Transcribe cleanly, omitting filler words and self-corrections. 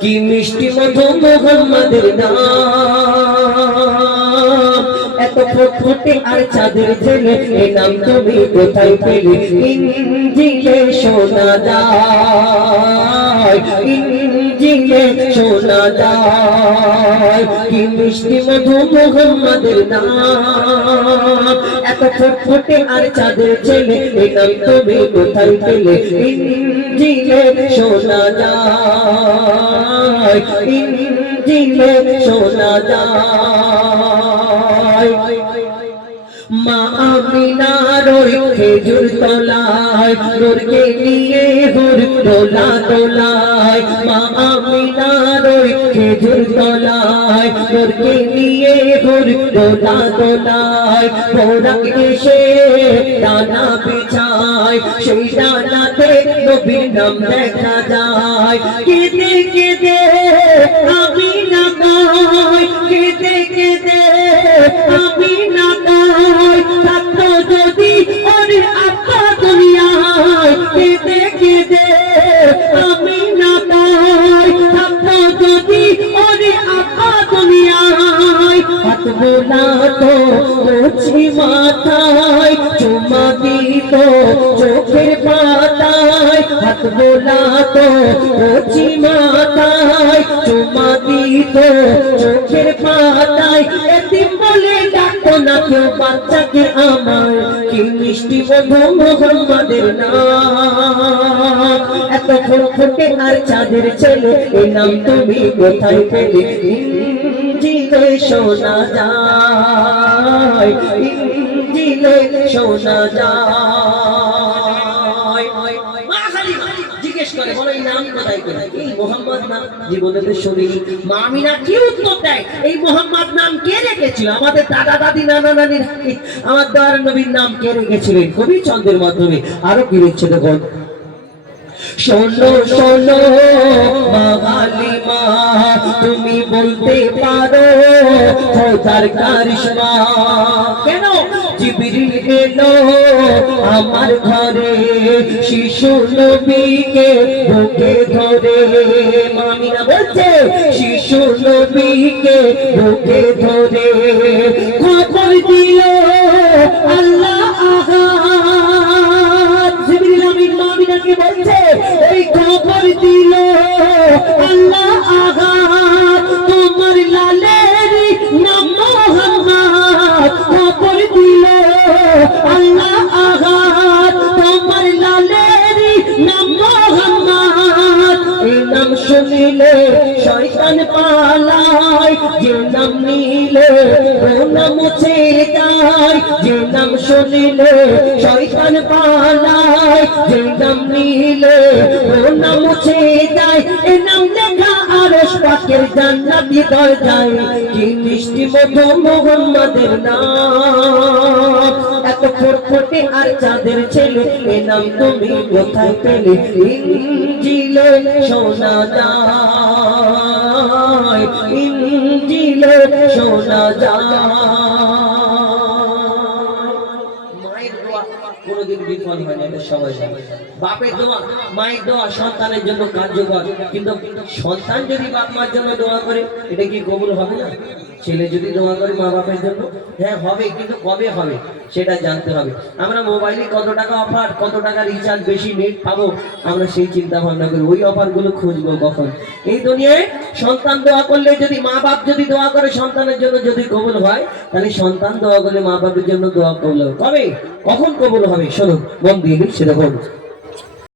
কি মিষ্টি মধু মোহাম্মদের নাম, এত ফুটফুটে আর চাঁদের ছেলে, এই নাম তুমি কোথায় পেলে? ইনজিলে শোনা যায়, ইনজিলে শোনা যায়। কি মিষ্টি মধু মোহাম্মদের নাম, এত ফুটফুটে আর চাঁদের ছেলে, এই নাম তুমি কোথায় পেলে? ইনজিলে শোনা যায়, ইনজিলে শোনা যায়। মা আমিনার ওই খেজুর তলায় নূরকে নিয়ে হুর দোলা দোলায়, মা আমিনার ওই খেজুর তলায় নূরকে নিয়ে হুর দোলা দোলায়। বোরাক এসে ডানা বিছায়, সেই ডানাতে নবীর নাম দেখা যায়। কেঁদে কেঁদে আমিনা গায়, কেঁদে কেঁদে আমিনা গায়, থাকতো যদি ওর আপা দুনিয়ায়। কেঁদে কেঁদে আমিনা গায়, থাকতো যদি ওর আপা দুনিয়ায়। হাত বোলাতো কচি মাথায়, চুমা দিত চোখের পাতায়। হাত বোলাতো কচি মাথায়, চুমা দিত চোখের পাতায়। এতিম বলে ডাকতো না কেউ বাচ্চাকে আমার, কি মিষ্টি মধু মোহাম্মদের নাম, এত ফুটফুটে আর চাঁদের ছেলে, এই নাম তুমি কোথায় পেলে? ইনজিলে শোনা যায়, ইনজিলে শোনা যায়। মা খালি জিজ্ঞেস করে, বলো এই নাম কোথায় পেলে? এই মোহাম্মদ নাম জীবনে তো শুনিনি। মা আমিনা কি উত্তর দেয়? এই মোহাম্মদ নাম কে রেখেছিল? আমাদের দাদা দাদি নানা নানি আমার দয়ার নবীর নাম কে রেখেছিলেন? কবি ছন্দের মাধ্যমে আরো কি লিখছে দেখুন। শোনো শোনো মা হালিমা, তুমি বলতে পারো খোদার কারিশমা। কেন? জিবরিল এলো আমার ঘরে, শিশু নবীকে বুকে ধরে। মা আমিনা বলছে শিশু নবীকে বুকে ধরে। খবর দিল আল্লাহ আহাদ, জিবরিল আমিন মা আমিনাকে বলছে এই খবর দিল আল্লাহ আহাদ, তোমার লালের নাম মোহাম্মদ। খবর দিল আল্লাহ আহাদ, তোমার লালের নাম মোহাম্মদ। এই নাম শুনিলে শয়তান পালায়, যে নাম নিলে গুনাহ মুছে যায়। যে নাম শুনিলে শয়তান পালায়, যে নাম নিলে গুনাহ মুছে যায়। এই নাম লেখা আরশ পাকের জান্নাতি দরজায়, কি মিষ্টি মধু মোহাম্মদের নাম, এত ফুটফুটে আর চাঁদের ছেলে, এই নাম তুমি কোথায় পেলে? ইনজিলে শোনা যায়, ইনজিলে শোনা যায়। মায়ের দোয়া কোনোদিন বিফল হয় না, এটা সবাই জানে। বাপের দোয়া, মায়ের দোয়া সন্তানের জন্য কার্যকর, কিন্তু সন্তান যদি বাপ মার জন্য দোয়া করে, এটা কি কবুল হবে না? ছেলে যদি দোয়া করে মা বাপের জন্য, হ্যাঁ হবে, কিন্তু কবে হবে সেটা জানতে হবে। আমরা মোবাইলে কত টাকা অফার, কত টাকা রিচার্জ, বেশি নেট পাবো, আমরা সেই চিন্তা ভাবনা করি, ওই অফারগুলো খুঁজবো কখন। এই দুনিয়ায় সন্তান দোয়া করলে, যদি মা বাপ যদি দোয়া করে সন্তানের জন্য যদি কবুল হয়, তাহলে সন্তান দোয়া করলে মা বাপের জন্য দোয়া কবুল হবে। কবে, কখন কবুল হবে? শোনো, মন দিয়ে লিখছে দেখুন।